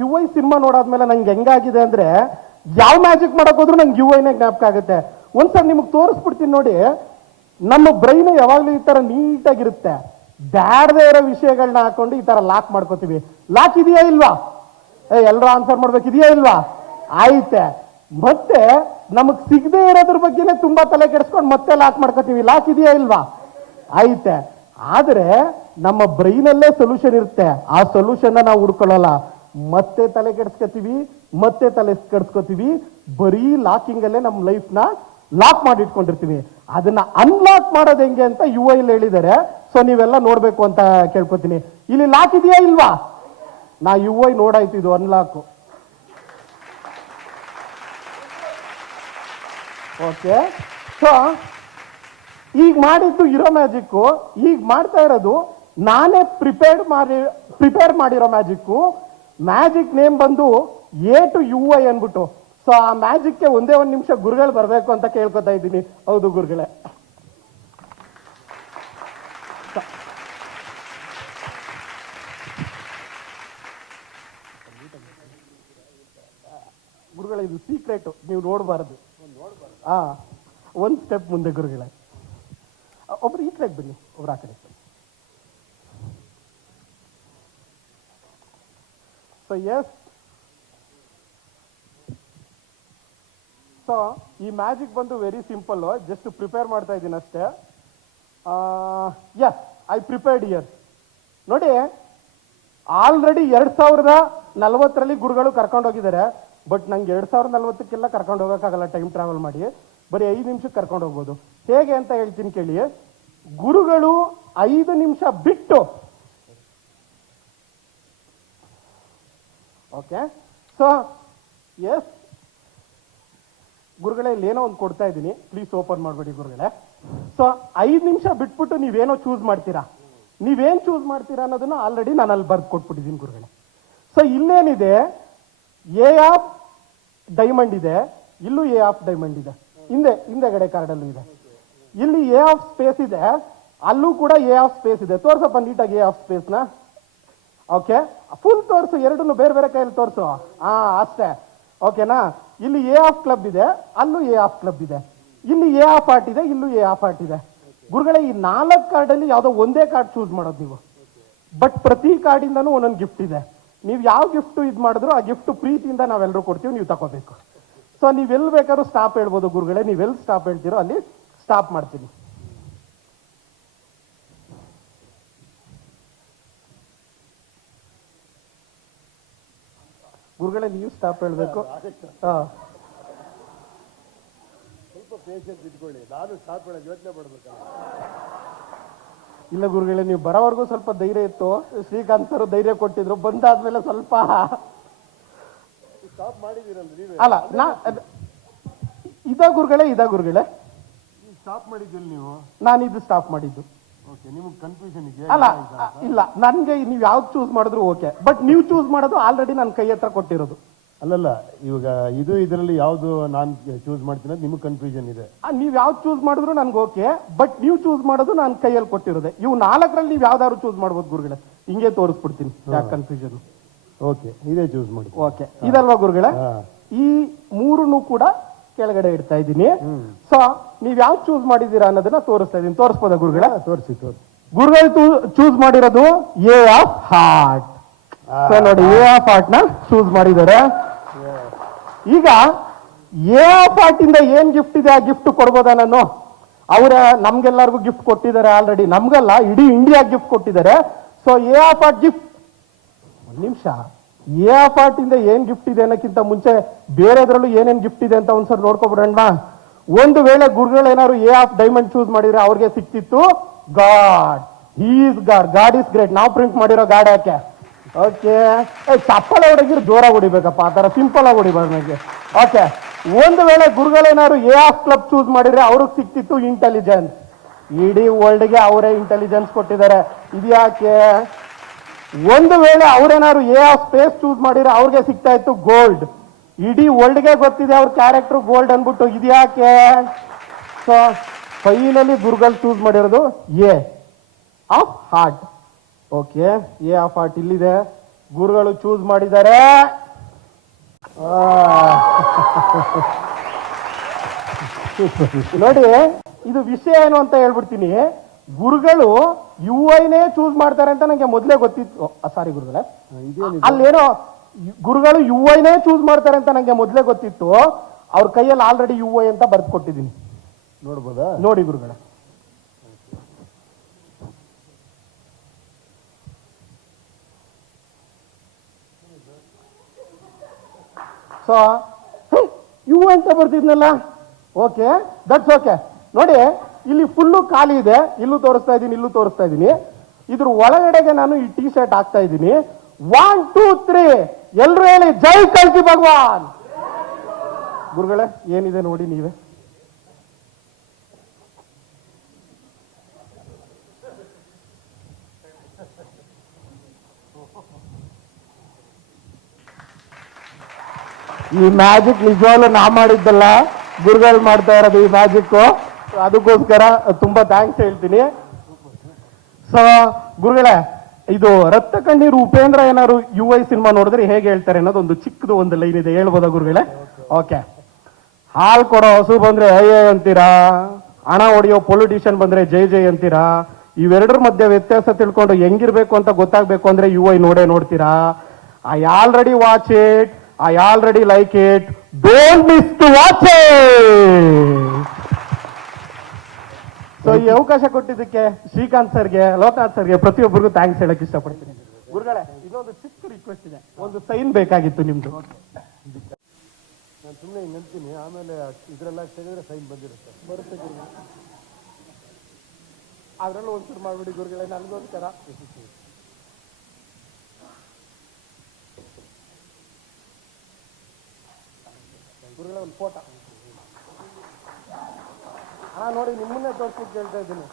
You I cinema ನೋಡಾದ್ಮೇಲೆ ನಂಗೆ ಹೆಂಗಾಗಿದೆ ಅಂದ್ರೆ ಯಾವ ಮ್ಯಾಜಿಕ್ ಮಾಡಕ್ ಹೋದ್ರು ನಂಗೆ ಯು ಐನೇ ಜ್ಞಾಪಕ ಆಗುತ್ತೆ. ಒಂದ್ಸಲ ನಿಮಗೆ ತೋರಿಸ್ಬಿಡ್ತೀನಿ ನೋಡಿ, ನಮ್ಮ ಬ್ರೈನ್ ಯಾವಾಗ್ಲೂ ಈ ತರ ನೀಟಾಗಿರುತ್ತೆ. ಬ್ಯಾಡದೇ ಇರೋ ವಿಷಯಗಳನ್ನ ಹಾಕೊಂಡು ಈ ತರ ಲಾಕ್ ಮಾಡ್ಕೋತೀವಿ. ಲಾಕ್ ಇದೆಯಾ ಇಲ್ವಾ? ಏ ಎಲ್ಲರೂ ಆನ್ಸರ್ ಮಾಡ್ಬೇಕು, ಇದೆಯಾ ಇಲ್ವಾ? ಆಯ್ತೆ. ಮತ್ತೆ ನಮಗ್ ಸಿಗದೆ ಇರೋದ್ರ ಬಗ್ಗೆನೇ ತುಂಬಾ ತಲೆ ಕೆಡಿಸ್ಕೊಂಡು ಮತ್ತೆ ಲಾಕ್ ಮಾಡ್ಕೋತೀವಿ. ಲಾಕ್ ಇದೆಯಾ ಇಲ್ವಾ? ಆಯ್ತೆ. ಆದ್ರೆ ನಮ್ಮ ಬ್ರೈನಲ್ಲೇ ಸೊಲ್ಯೂಷನ್ ಇರುತ್ತೆ. ಆ ಸೊಲ್ಯೂಷನ್ ನಾವು ಹುಡ್ಕೊಳ್ಳಲ್ಲ. ಮತ್ತೆ ತಲೆ ಕೆಡಿಸ್ಕೊತೀವಿ, ಮತ್ತೆ ತಲೆ ಕೆಡಿಸ್ಕೊತೀವಿ. ಬರೀ ಲಾಕಿಂಗ್ ಅಲ್ಲೇ ನಮ್ಮ ಲೈಫ್ನ ಲಾಕ್ ಮಾಡಿ ಇಟ್ಕೊಂಡಿರ್ತೀವಿ ಅದನ್ನ ಅನ್ಲಾಕ್ ಮಾಡೋದು ಹೆಂಗೆ ಅಂತ ಯು ಐ ಹೇಳಿದ್ದಾರೆ. ಸೊ ನೀವೆಲ್ಲ ನೋಡ್ಬೇಕು ಅಂತ ಕೇಳ್ಕೊತೀನಿ. ಇಲ್ಲಿ ಲಾಕ್ ಇದೆಯಾ ಇಲ್ವಾ? ನಾ ಯು ಐ ನೋಡಾಯ್ತು ಇದು ಅನ್ಲಾಕು ಓಕೆ ಸೊ ಈಗ ಮಾಡಿದ್ದು ಇರೋ ಮ್ಯಾಜಿಕ್ಕು ಈಗ ಮಾಡ್ತಾ ಇರೋದು ನಾನೇ ಪ್ರಿಪೇರ್ಡ್ ಮಾಡಿ ಪ್ರಿಪೇರ್ ಮಾಡಿರೋ ಮ್ಯಾಜಿಕ್ಕು ಮ್ಯಾಜಿಕ್ ನೇಮ್ ಬಂದು ಎ ಟು ಯು ಐ ಅನ್ಬಿಟ್ಟು ಸೊ ಆ ಮ್ಯಾಜಿಕ್ಗೆ ಒಂದೇ ಒಂದು ನಿಮಿಷ ಗುರುಗಳು ಬರಬೇಕು ಅಂತ ಕೇಳ್ಕೊತಾ ಇದ್ದೀನಿ. ಹೌದು ಗುರುಗಳೇ. ಗುರುಗಳೇ, ಇದು ಸೀಕ್ರೆಟ್. ನೀವು ನೋಡಬಾರದು. ಹಾ ಒಂದು ಸ್ಟೆಪ್ ಮುಂದೆ ಗುರುಗಳೇ. ಒಬ್ರು ಈ ಕಡೆಗೆ ಬನ್ನಿ, ಒಬ್ರು ಆ ಕಡೆ ಎಸ್ ಸೊ ಈ ಮ್ಯಾಜಿಕ್ ಬಂದು ವೆರಿ ಸಿಂಪಲ್ ಜಸ್ಟ್ ಪ್ರಿಪೇರ್ ಮಾಡ್ತಾ ಇದ್ದೀನಿ ಅಷ್ಟೇ. ಎಸ್ ಐ ಪ್ರಿಪೇರ್ಡ್ ಇಯರ್ ನೋಡಿ ಆಲ್ರೆಡಿ ಎರಡ್ ಸಾವಿರದ ನಲವತ್ತರಲ್ಲಿ ಗುರುಗಳು ಕರ್ಕೊಂಡು ಹೋಗಿದ್ದಾರೆ. ಬಟ್ ನಂಗೆ ಎರಡ್ ಸಾವಿರದ ನಲವತ್ತಕ್ಕೆಲ್ಲ ಕರ್ಕೊಂಡು ಹೋಗೋಕ್ಕಾಗಲ್ಲ ಟೈಮ್ ಟ್ರಾವೆಲ್ ಮಾಡಿ. ಬರೀ ಐದು ನಿಮಿಷಕ್ಕೆ ಕರ್ಕೊಂಡು ಹೋಗ್ಬೋದು. ಹೇಗೆ ಅಂತ ಹೇಳ್ತೀನಿ ಕೇಳಿ. ಗುರುಗಳು ಐದು ನಿಮಿಷ ಬಿಟ್ಟು ಓಕೆ ಸೊ ಎಸ್ ಗುರುಗಳೇ ಇಲ್ಲೇನೋ ಒಂದು ಕೊಡ್ತಾ ಇದ್ದೀನಿ. ಪ್ಲೀಸ್ ಓಪನ್ ಮಾಡಬೇಡಿ ಗುರುಗಳೇ. ಸೊ ಐದು ನಿಮಿಷ ಬಿಟ್ಬಿಟ್ಟು ನೀವೇನೋ ಚೂಸ್ ಮಾಡ್ತೀರಾ? ನೀವೇನ್ ಚೂಸ್ ಮಾಡ್ತೀರಾ ಅನ್ನೋದನ್ನ ಆಲ್ರೆಡಿ ನಾನು ಅಲ್ಲಿ ಬರ್ದು ಕೊಟ್ಬಿಟ್ಟಿದ್ದೀನಿ ಗುರುಗಳೇ. ಸೊ ಇಲ್ಲೇನಿದೆ? ಎ ಆಫ್ ಡೈಮಂಡ್ ಇದೆ. ಇಲ್ಲೂ ಎ ಆಫ್ ಡೈಮಂಡ್ ಇದೆ. ಹಿಂದೆ, ಹಿಂದೆಗಡೆ ಕಾರ್ಡಲ್ಲೂ ಇದೆ. ಇಲ್ಲಿ ಎ ಆಫ್ ಸ್ಪೇಸ್ ಇದೆ. ಅಲ್ಲೂ ಕೂಡ ಎ ಆಫ್ ಸ್ಪೇಸ್ ಇದೆ. ತೋರ್ಸಪ್ಪ, ನೀಟಾಗಿ ಎ ಆಫ್ ಸ್ಪೇಸ್ನ ಓಕೆ ಫುಲ್ ತೋರಿಸು, ಎರಡನ್ನು ಬೇರೆ ಬೇರೆ ಕೈಯಲ್ಲಿ ತೋರಿಸು. ಹಾ ಅಷ್ಟೇ. ಓಕೆನಾ ಇಲ್ಲಿ ಎ ಆಫ್ ಕ್ಲಬ್ ಇದೆ, ಅಲ್ಲೂ ಎ ಆಫ್ ಕ್ಲಬ್ ಇದೆ. ಇಲ್ಲಿ ಎ ಆಫ್ ಆರ್ಟ್ ಇದೆ, ಇಲ್ಲೂ ಎ ಆಫ್ ಆರ್ಟ್ ಇದೆ. ಗುರುಗಳೇ, ಈ ನಾಲ್ಕು ಕಾರ್ಡಲ್ಲಿ ಯಾವುದೋ ಒಂದೇ ಕಾರ್ಡ್ ಚೂಸ್ ಮಾಡೋದು ನೀವು. ಬಟ್ ಪ್ರತಿ ಕಾರ್ಡಿಂದನೂ ಒಂದೊಂದು ಗಿಫ್ಟ್ ಇದೆ. ನೀವು ಯಾವ ಗಿಫ್ಟ್ ಇದು ಮಾಡಿದ್ರು ಆ ಗಿಫ್ಟ್ ಪ್ರೀತಿಯಿಂದ ನಾವೆಲ್ಲರೂ ಕೊಡ್ತೀವಿ, ನೀವು ತಗೋಬೇಕು. ಸೊ ನೀವೆಲ್ಲಿ ಬೇಕಾದ್ರೂ ಸ್ಟಾಪ್ ಹೇಳ್ಬೋದು ಗುರುಗಳೇ. ನೀವೆಲ್ಲಿ ಸ್ಟಾಪ್ ಹೇಳ್ತೀರೋ ಅಲ್ಲಿ ಸ್ಟಾಪ್ ಮಾಡ್ತೀನಿ. ಗುರುಗಳೇ ನೀವು ಸ್ಟಾಪ್ ಹೇಳ್ಬೇಕು. ಹಾ ಸ್ವಲ್ಪ ಪೇಷನ್ಸ್ ಇಟ್ಕೊಳ್ಳಿ. ನಾನು ಸ್ಟಾಪ್ ಹೇಳೋದು ಯೋಚನೆ ಮಾಡ್ಬೇಕಲ್ಲ. ಇಲ್ಲ ಗುರುಗಳೇ ನೀವು ಬರೋವರೆಗೂ ಸ್ವಲ್ಪ ಧೈರ್ಯ ಇತ್ತು. ಶ್ರೀಕಾಂತ್ ಸರ್ ಧೈರ್ಯ ಕೊಟ್ಟಿದ್ರು. ಬಂದಾದ್ಮೇಲೆ ಸ್ವಲ್ಪ ಸ್ಟಾಪ್ ಮಾಡಿದ್ದೀರಲ್ಲ ನೀವೇ? ಅಲ್ಲ ನಾ ಇದ ಗುರುಗಳೇ ಇದ ಗುರುಗಳೇ. ಸ್ಟಾಪ್ ಮಾಡಿದ್ದಿಲ್ಲ ನೀವು? ನಾನು ಇದು ಸ್ಟಾಪ್ ಮಾಡಿದ್ದು. ಅಲ್ಲ ಇಲ್ಲ ನನ್ಗೆ ನೀವು ಯಾವ್ದು ಚೂಸ್ ಮಾಡಿದ್ರು ಓಕೆ ಬಟ್ ನೀವು ಚೂಸ್ ಮಾಡೋದು ಆಲ್ರೆಡಿ ನನ್ನ ಕೈ ಹತ್ರ ಕೊಟ್ಟಿರೋದು. ಅಲ್ಲಲ್ಲ ಇವಾಗ ಇದು ಇದರಲ್ಲಿ ಯಾವ್ದು ನಾನು ಚೂಸ್ ಮಾಡ್ತೀನಿ ಅಂತ ನಿಮಗೆ ಕನ್ಫ್ಯೂಷನ್ ಇದೆ. ಆ, ನೀವ್ ಯಾವ್ದು ಚೂಸ್ ಮಾಡಿದ್ರು ನನ್ಗೆ ಓಕೆ ಬಟ್ ನೀವು ಚೂಸ್ ಮಾಡೋದು ನನ್ನ ಕೈಯಲ್ಲಿ ಕೊಟ್ಟಿರೋದೆ. ಇವು ನಾಲ್ಕರಲ್ಲಿ ನೀವು ಯಾವ್ದಾದ್ರು ಚೂಸ್ ಮಾಡ್ಬೋದು ಗುರುಗಳೇ ಹಿಂಗೆ ತೋರಿಸ್ಬಿಡ್ತೀನಿ ಯಾಕೆ ಕನ್ಫ್ಯೂಷನ್ ಓಕೆ ಇದೇ ಚೂಸ್ ಮಾಡಿ. ಓಕೆ ಇದಲ್ವಾ ಗುರುಗಳೇ? ಹಾ. ಈ ಮೂರನ್ನು ಕೂಡ ಕೆಳಗಡೆ ಇಡ್ತಾ ಇದ್ದೀನಿ. ಸೊ ನೀವ್ ಯಾವ್ದು ಚೂಸ್ ಮಾಡಿದ್ದೀರಾ ಅನ್ನೋದನ್ನ ತೋರಿಸ್ತಾ ಇದೀನಿ ತೋರಿಸ್ಬೋದಾ ಗುರುಗಳ? ತೋರಿಸಿ ತೋರಿಸಿ. ಗುರುಗಳು ಚೂಸ್ ಮಾಡಿರೋದು ಎ ಆಫ್ ಹಾರ್ಟ್ ಸೊ ನೋಡಿ ಎ ಆಫ್ ಹಾರ್ಟ್ನ ಚೂಸ್ ಮಾಡಿದ್ದಾರೆ. ಈಗ ಎ ಆಫ್ ಹಾರ್ಟ್ ಇಂದ ಏನ್ ಗಿಫ್ಟ್ ಇದೆ ಆ ಗಿಫ್ಟ್ ಕೊಡ್ಬೋದಾ ನಾನು? ಅವರ ನಮ್ಗೆಲ್ಲರಿಗೂ ಗಿಫ್ಟ್ ಕೊಟ್ಟಿದ್ದಾರೆ ಆಲ್ರೆಡಿ ನಮ್ಗಲ್ಲ ಇಡೀ ಇಂಡಿಯಾ ಗಿಫ್ಟ್ ಕೊಟ್ಟಿದ್ದಾರೆ. So A of heart gift ಒಂದ್ ನಿಮಿಷ. ಎ ಆಫ್ ಆರ್ಟ್ ಇಂದ ಏನ್ ಗಿಫ್ಟ್ ಇದೆ ಅನ್ನೋಕ್ಕಿಂತ ಮುಂಚೆ ಬೇರೆದ್ರಲ್ಲೂ ಏನೇನ್ ಗಿಫ್ಟ್ ಇದೆ ಅಂತ ಒಂದ್ಸರಿ ನೋಡ್ಕೊಬಿಡೋಣ. ಒಂದು ವೇಳೆ ಗುರುಗಳು ಏನಾದ್ರು ಎ ಆಫ್ ಡೈಮಂಡ್ ಚೂಸ್ ಮಾಡಿದ್ರೆ ಅವ್ರಿಗೆ ಸಿಕ್ತಿತ್ತು God. Is God. God is great ನಾವು ಪ್ರಿಂಟ್ ಮಾಡಿರೋ ಗಾಡ್ ಯಾಕೆ? ಓಕೆ ಚಪ್ಪಲ ಹೊಡಗಿರು ಜೋರಾಗಿ ಹೊಡಿಬೇಕಪ್ಪ. ಆ ತರ ಸಿಂಪಲ್ ಆಗಿ ಹೊಡಿಬಾರ್ದು ನನಗೆ ಓಕೆ ಒಂದು ವೇಳೆ ಗುರುಗಳೇನಾದ್ರು ಎ ಆಫ್ ಕ್ಲಬ್ ಚೂಸ್ ಮಾಡಿದ್ರೆ ಅವ್ರಿಗೆ ಸಿಕ್ತಿತ್ತು ಇಂಟೆಲಿಜೆನ್ಸ್ ಇಡೀ ವರ್ಲ್ಡ್ಗೆ ಅವರೇ ಇಂಟೆಲಿಜೆನ್ಸ್ ಕೊಟ್ಟಿದ್ದಾರೆ. ಇದ್ಯಾಕೆ? ಒಂದು ವೇಳೆ ಅವ್ರೇನಾದ್ರು ಎ ಆಫ್ ಸ್ಪೇಸ್ ಚೂಸ್ ಮಾಡಿದ್ರೆ ಅವ್ರಿಗೆ ಸಿಗ್ತಾ ಇತ್ತು ಗೋಲ್ಡ್ ಇಡೀ ವರ್ಲ್ಡ್ಗೆ ಗೊತ್ತಿದೆ ಅವ್ರ ಕ್ಯಾರೆಕ್ಟರ್ ಗೋಲ್ಡ್ ಅನ್ಬಿಟ್ಟು ಇದ್ಯಾಕೆ? ಸೊ ಫೈನಲಿ ದುರ್ಗಲ್ ಚೂಸ್ ಮಾಡಿರೋದು A of heart okay A of heart ಇಲ್ಲಿದೆ. ಗುರುಗಳು ಚೂಸ್ ಮಾಡಿದ್ದಾರೆ. ನೋಡಿ, ಇದು ವಿಷಯ ಏನು ಅಂತ ಹೇಳ್ಬಿಡ್ತೀನಿ. ಗುರುಗಳು ಯು ಐನೇ ಚೂಸ್ ಮಾಡ್ತಾರೆ ಅಂತ ನಂಗೆ ಮೊದಲೇ ಗೊತ್ತಿತ್ತು. ಸಾರಿ ಗುರುಗಳೇ. ಅಲ್ಲೇನೋ ಗುರುಗಳು ಯು ಐನೇ ಚೂಸ್ ಮಾಡ್ತಾರೆ ಅಂತ ನಂಗೆ ಮೊದಲೇ ಗೊತ್ತಿತ್ತು. ಅವ್ರ ಕೈಯಲ್ಲಿ ಆಲ್ರೆಡಿ ಯು ಐ ಅಂತ ಬರ್ದು ಕೊಟ್ಟಿದ್ದೀನಿ ನೋಡ್ಬೋದಾ? ನೋಡಿ ಗುರುಗಳೇ. ಸೊ ಯು ಅಂತ ಬರ್ತಿದ್ನಲ್ಲ ಓಕೆ ದಟ್ಸ್ ಓಕೆ ನೋಡಿ ಇಲ್ಲಿ ಫುಲ್ಲು ಖಾಲಿ ಇದೆ. ಇಲ್ಲೂ ತೋರಿಸ್ತಾ ಇದ್ದೀನಿ, ಇಲ್ಲೂ ತೋರಿಸ್ತಾ ಇದ್ದೀನಿ. ಇದ್ರ ಒಳಗಡೆಗೆ ನಾನು ಈ ಟಿ ಶರ್ಟ್ ಹಾಕ್ತಾ ಇದ್ದೀನಿ. ಒನ್ ಟೂ ತ್ರೀ ಎಲ್ರು ಹೇಳಿ, ಜೈ ಕಲ್ಕಿ ಭಗವಾನ್. ಗುರುಗಳೇ, ಏನಿದೆ ನೋಡಿ ನೀವೇ. ಈ ಮ್ಯಾಜಿಕ್ ನಿಜವಾಗ್ಲೂ ನಾ ಮಾಡಿದ್ದಲ್ಲ. ಗುರುಗಳು ಮಾಡ್ತಾ ಇರೋದು ಈ ಮ್ಯಾಜಿಕ್ ಅದಕ್ಕೋಸ್ಕರ ತುಂಬಾ ಥ್ಯಾಂಕ್ಸ್ ಹೇಳ್ತೀನಿ. ಸೊ ಗುರುಗಳೇ, ಇದು ರಕ್ತ ಕಣ್ಣೀರು ಉಪೇಂದ್ರ ಏನಾದ್ರು ಯು ಐ ಸಿನಿಮಾ ನೋಡಿದ್ರೆ ಹೇಗೆ ಹೇಳ್ತಾರೆ ಅನ್ನೋದು ಒಂದು ಚಿಕ್ಕದು ಒಂದು ಲೈನ್ ಇದೆ. ಹೇಳ್ಬೋದಾ ಗುರುಗಳೇ? ಓಕೆ ಹಾಲ್ ಕೊಡೋ ಹಸು ಬಂದ್ರೆ ಅಯ್ಯೇ ಅಂತೀರಾ? ಹಣ ಹೊಡೆಯೋ ಪೊಲಿಟಿಷಿಯನ್ ಬಂದ್ರೆ ಜೈ ಜೈ ಅಂತೀರಾ? ಇವೆರಡರ ಮಧ್ಯೆ ವ್ಯತ್ಯಾಸ ತಿಳ್ಕೊಂಡು ಹೆಂಗಿರ್ಬೇಕು ಅಂತ ಗೊತ್ತಾಗ್ಬೇಕು ಅಂದ್ರೆ ಯು ಐ ನೋಡೇ ನೋಡ್ತೀರಾ? I already watch it I already like it don't miss to watch it so ಈ ಅವಕಾಶ ಕೊಟ್ಟಿದ್ದಕ್ಕೆ ಶ್ರೀಕಾಂತ್ ಸರ್ಗೆ ಲೋಕನಾಥ್ ಸರ್ಗೆ ಪ್ರತಿಯೊಬ್ಬರಿಗೂ ಥ್ಯಾಂಕ್ಸ್ ಹೇಳಕ್ ಇಷ್ಟಪಡ್ತೀನಿ. ಗುರುಗಳೇ ಇದೊಂದು ಚಿಕ್ಕ ರಿಕ್ವೆಸ್ಟ್ ಇದೆ. ಒಂದು ಸೈನ್ ಬೇಕಾಗಿತ್ತು ನಿಮ್ದು. ನಾನು ಸುಮ್ಮನೆ ಅಂತೀನಿ. ಆಮೇಲೆ ಇದರೆಲ್ಲ ತೆಗೆದ್ರೆ ಸೈನ್ ಬಂದಿರುತ್ತೆ. ಬರುತ್ತೆ ಗುರುಗಳೇ. ಅದರಲ್ಲೂ ಒಂಚೂರು ಮಾಡ್ಬಿಡಿ ಗುರುಗಳೇ ನನಗೋಸ್ಕರ. ಗುರುಗಳೇ ಒಂದು ಫೋಟೋ. ಹಾ ನೋಡಿ ನಿಮ್ಮನ್ನೇ ತೋರಿಸಿ ಹೇಳ್ತಾ ಇದ್ದೀನಿ.